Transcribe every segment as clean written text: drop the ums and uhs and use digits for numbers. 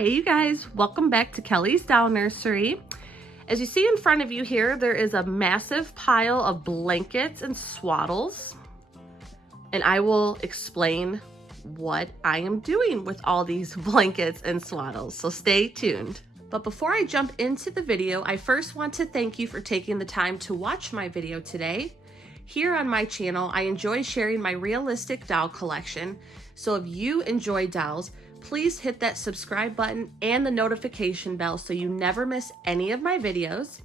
Hey you guys, welcome back to Kelly's Doll Nursery. As you see in front of you here, there is a massive pile of blankets and swaddles, and I will explain what I am doing with all these blankets and swaddles, so stay tuned. But before I jump into the video, I first want to thank you for taking the time to watch my video today. Here on my channel, I enjoy sharing my realistic doll collection, so if you enjoy dolls, please hit that subscribe button and the notification bell so you never miss any of my videos.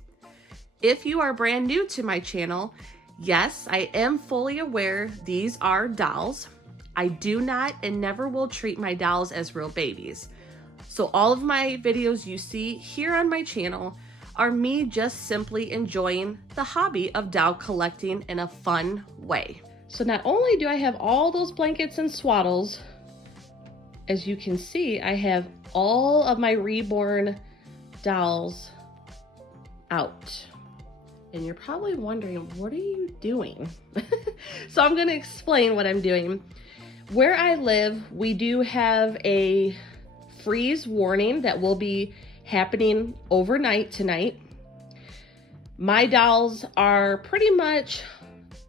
If you are brand new to my channel, yes, I am fully aware these are dolls. I do not and never will treat my dolls as real babies. So all of my videos you see here on my channel are me just simply enjoying the hobby of doll collecting in a fun way. So not only do I have all those blankets and swaddles, as you can see, I have all of my reborn dolls out. And you're probably wondering, what are you doing? So I'm gonna explain what I'm doing. Where I live, we do have a freeze warning that will be happening overnight tonight. My dolls are pretty much,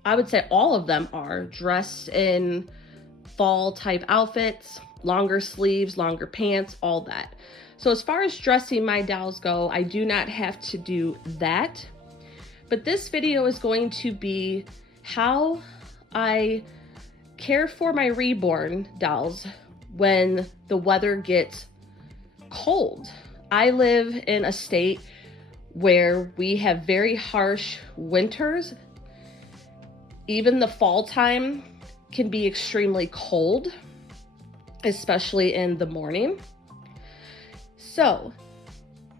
I would say all of them are dressed in fall type outfits, longer sleeves, longer pants, all that. So as far as dressing my dolls go, I do not have to do that. But this video is going to be how I care for my reborn dolls when the weather gets cold. I live in a state where we have very harsh winters. Even the fall time can be extremely cold, especially in the morning. So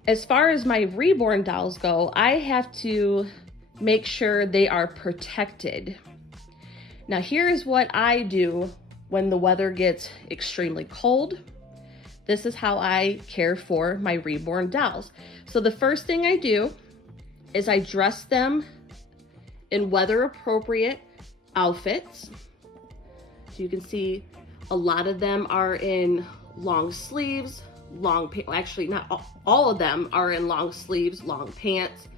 as far as my reborn dolls go, I have to make sure they are protected. Now here's what I do when the weather gets extremely cold. This is how I care for my reborn dolls. So the first thing I do is I dress them in weather appropriate outfits. So you can see a lot of them are in long sleeves, actually not all of them are in long sleeves, long pants.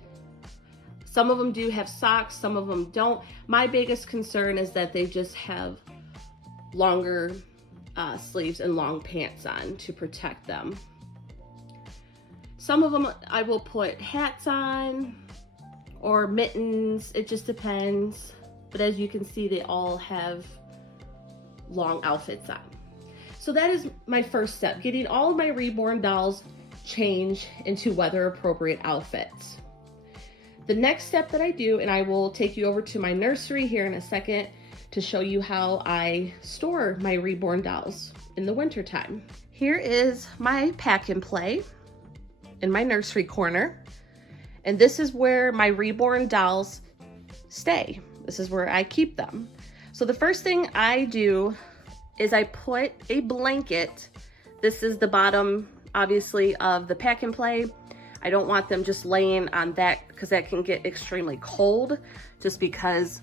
Some of them do have socks, some of them don't. My biggest concern is that they just have longer sleeves and long pants on to protect them. Some of them I will put hats on or mittens, it just depends. But as you can see, they all have long outfits on. So that is my first step, getting all of my reborn dolls changed into weather appropriate outfits. The next step that I do, and I will take you over to my nursery here in a second to show you how I store my reborn dolls in the winter time. Here is my pack and play in my nursery corner. And this is where my reborn dolls stay. This is where I keep them. So the first thing I do is I put a blanket. This is the bottom, obviously, of the pack and play. I don't want them just laying on that because that can get extremely cold just because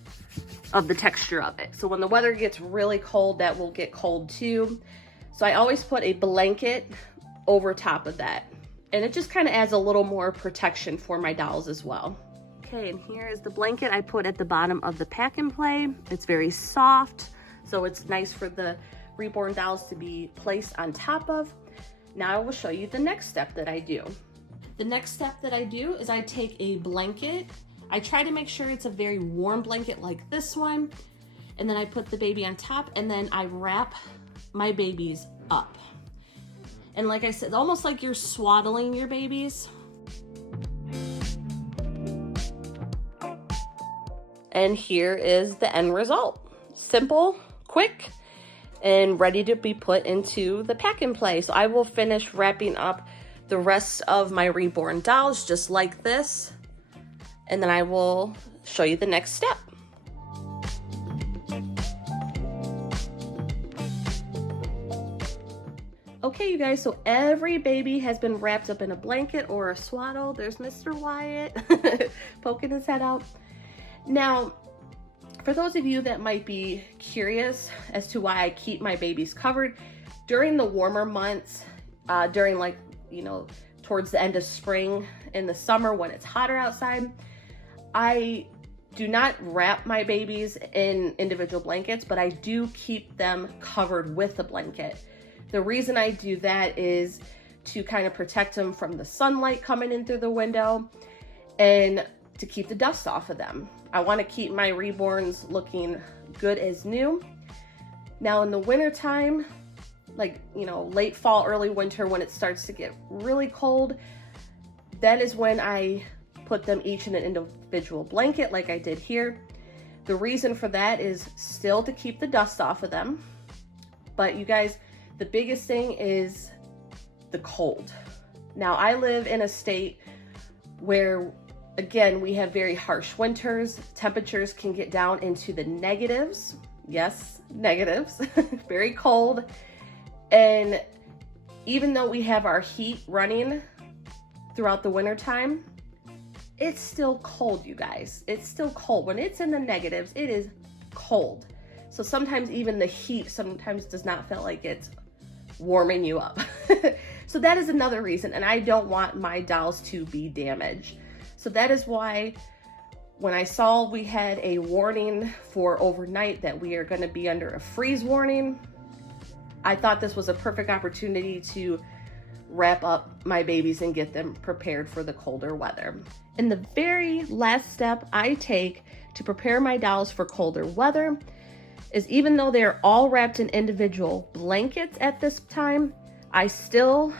of the texture of it. So when the weather gets really cold, that will get cold too. So I always put a blanket over top of that. And it just kind of adds a little more protection for my dolls as well. Okay, and here is the blanket I put at the bottom of the pack and play. It's very soft, so it's nice for the reborn dolls to be placed on top of. Now I will show you the next step that I do. The next step that I do is I take a blanket. I try to make sure it's a very warm blanket like this one, and then I put the baby on top, and then I wrap my babies up. And like I said, almost like you're swaddling your babies. And here is the end result. Simple, quick, and ready to be put into the pack and play. So I will finish wrapping up the rest of my reborn dolls just like this. And then I will show you the next step. Okay, you guys, so every baby has been wrapped up in a blanket or a swaddle. There's Mr. Wyatt poking his head out. Now, for those of you that might be curious as to why I keep my babies covered, during the warmer months, during like, you know, towards the end of spring, in the summer when it's hotter outside. I do not wrap my babies in individual blankets, but I do keep them covered with a blanket. The reason I do that is to kind of protect them from the sunlight coming in through the window and to keep the dust off of them. I want to keep my reborns looking good as new. Now in the winter time, like, you know, late fall, early winter, when it starts to get really cold, that is when I put them each in an individual blanket like I did here. The reason for that is still to keep the dust off of them. But you guys, the biggest thing is the cold. Now I live in a state where, again, we have very harsh winters. Temperatures can get down into the negatives. Yes, negatives. Very cold. And even though we have our heat running throughout the winter time, it's still cold, you guys. It's still cold. When it's in the negatives, it is cold. So sometimes even the heat sometimes does not feel like it's warming you up. So that is another reason, and I don't want my dolls to be damaged. So that is why when I saw we had a warning for overnight that we are going to be under a freeze warning, I thought this was a perfect opportunity to wrap up my babies and get them prepared for the colder weather. And the very last step I take to prepare my dolls for colder weather is, even though they're all wrapped in individual blankets at this time, I still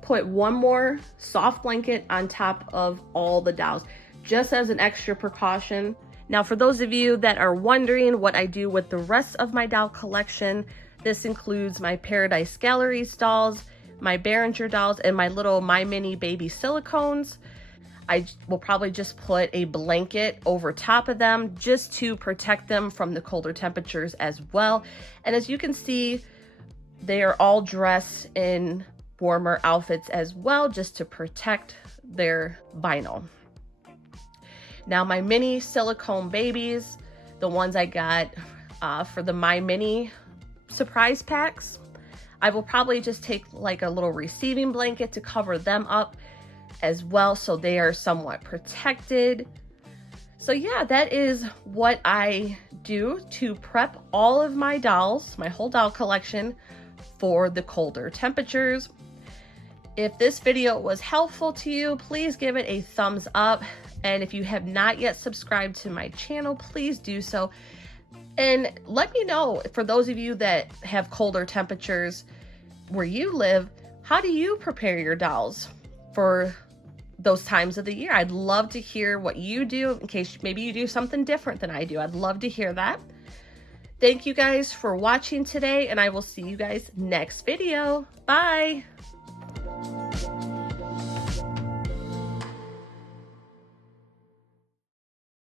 put one more soft blanket on top of all the dolls, just as an extra precaution. Now, for those of you that are wondering what I do with the rest of my doll collection, this includes my Paradise Galleries dolls, my Behringer dolls, and my little My Mini Baby Silicones. I will probably just put a blanket over top of them just to protect them from the colder temperatures as well. And as you can see, they are all dressed in warmer outfits as well, just to protect their vinyl. Now, my mini silicone babies, the ones I got for the My Mini surprise packs, I will probably just take like a little receiving blanket to cover them up as well, so they are somewhat protected. So yeah, that is what I do to prep all of my dolls, my whole doll collection, for the colder temperatures. If this video was helpful to you, please give it a thumbs up. And if you have not yet subscribed to my channel, please do so. And let me know, for those of you that have colder temperatures where you live, how do you prepare your dolls for those times of the year? I'd love to hear what you do, in case maybe you do something different than I do. I'd love to hear that. Thank you guys for watching today, and I will see you guys next video. Bye.